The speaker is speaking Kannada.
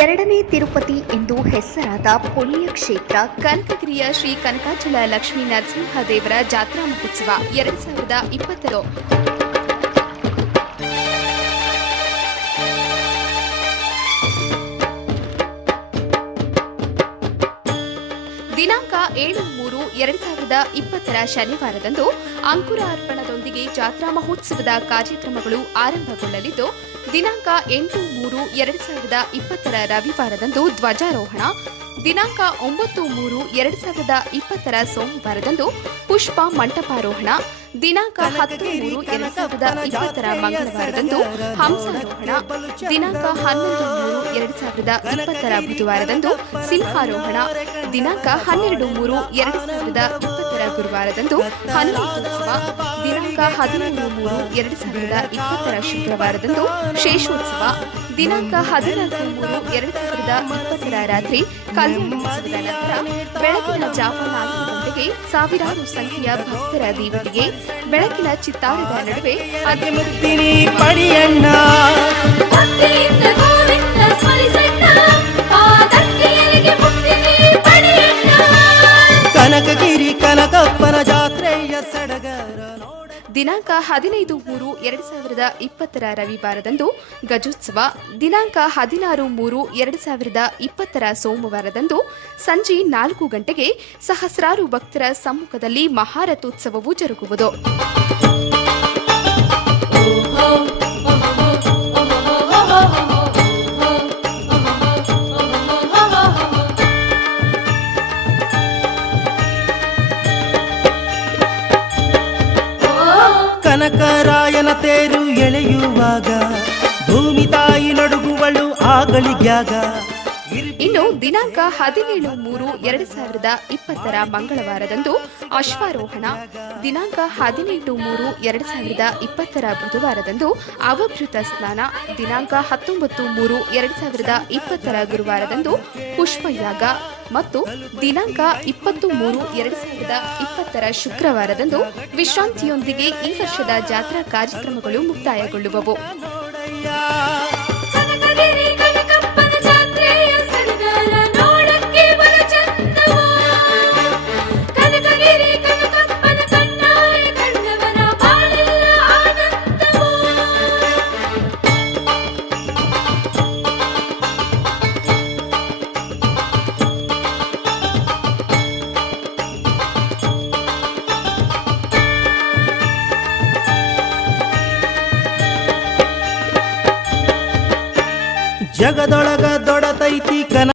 ಎರಡನೇ ತಿರುಪತಿ ಎಂದು ಹೆಸರಾದ ಪುಣ್ಯ ಕ್ಷೇತ್ರ ಕನಕಗಿರಿಯ ಶ್ರೀ ಕನಕಾಚಲ ಲಕ್ಷ್ಮೀ ನರಸಿಂಹದೇವರ ಜಾತ್ರಾ ಮಹೋತ್ಸವ 2020 ದಿನಾಂಕ 7/3/2020 ಶನಿವಾರದಂದು ಅಂಕುರಾರ್ಪಣದೊಂದಿಗೆ ಜಾತ್ರಾ ಮಹೋತ್ಸವದ ಕಾರ್ಯಕ್ರಮಗಳು ಆರಂಭಗೊಳ್ಳಲಿದ್ದು, ದಿನಾಂಕ 8/3/2020 ರವಿವಾರದಂದು ಧ್ವಜಾರೋಹಣ, ದಿನಾಂಕ 9/3/2020 ಸೋಮವಾರದಂದು ಪುಷ್ಪ ಮಂಟಪಾರೋಹಣ, ದಿನಾಂಕ 10/3/2020 ಮಂಗಳವಾರದಂದು ಹಂಸಾರೋಹಣ, ದಿನಾಂಕ 11/3/2020 ಬುಧವಾರದಂದು ಸಿಂಹಾರೋಹಣ, ದಿನಾಂಕ 12/3/2020 ಗುರುವಾರದಂದು ಹನುಮಂತೋತ್ಸವ, ದಿನಾಂಕ 13/3/2020 ಶುಕ್ರವಾರದಂದು ಶೇಷೋತ್ಸವ, ದಿನಾಂಕ 14/3/2020 ರಾತ್ರಿ ಕಲ್ಯಾಣೋತ್ಸವದ ನಂತರ ಬೆಳಗಿನ ಜಾವ 4 ಗಂಟೆಗೆ ಸಾವಿರಾರು ಸಂಖ್ಯೆಯ ಭಕ್ತರ ದೇವರಿಗೆ ಬೆಳಕಿನ ಚಿತ್ತಾರದ ನಡುವೆ ಕನಕಗಿರಿ ಕನಕಪ್ಪನ ಜಾತ್ರೆಯ ಸಡಗರ. ದಿನಾಂಕ 15/3/2020 ರವಿವಾರದಂದು ಗಜೋತ್ಸವ, ದಿನಾಂಕ 16/3/2020 ಸೋಮವಾರದಂದು ಸಂಜೆ 4 ಗಂಟೆಗೆ ಸಹಸ್ರಾರು ಭಕ್ತರ ಸಮ್ಮುಖದಲ್ಲಿ ಮಹಾರಥೋತ್ಸವವು ಜರುಗುವುದು. ಕನಕರಾಯನ ತೇರು ಎಳೆಯುವಾಗ ಭೂಮಿ ತಾಯಿ ನಡುಗುವಳು ಆಗಳಿಗ್ಯಾಗ. ಇನ್ನು ದಿನಾಂಕ 17/3/2020 ಮಂಗಳವಾರದಂದು ಅಶ್ವಾರೋಹಣ, ದಿನಾಂಕ 18/3/2020 ಬುಧವಾರದಂದು ಅವಭೃತ ಸ್ನಾನ, ದಿನಾಂಕ 19/3/2020 ಗುರುವಾರದಂದು ಪುಷ್ಪಯಾಗ ಮತ್ತು ದಿನಾಂಕ 20/3/2020 ಶುಕ್ರವಾರದಂದು ವಿಶ್ರಾಂತಿಯೊಂದಿಗೆ ಈ ವರ್ಷದ ಜಾತ್ರಾ ಕಾರ್ಯಕ್ರಮಗಳು ಮುಕ್ತಾಯಗೊಳ್ಳುವವು. ಜಗದೊಳಗ ದೊಡತೈತಿ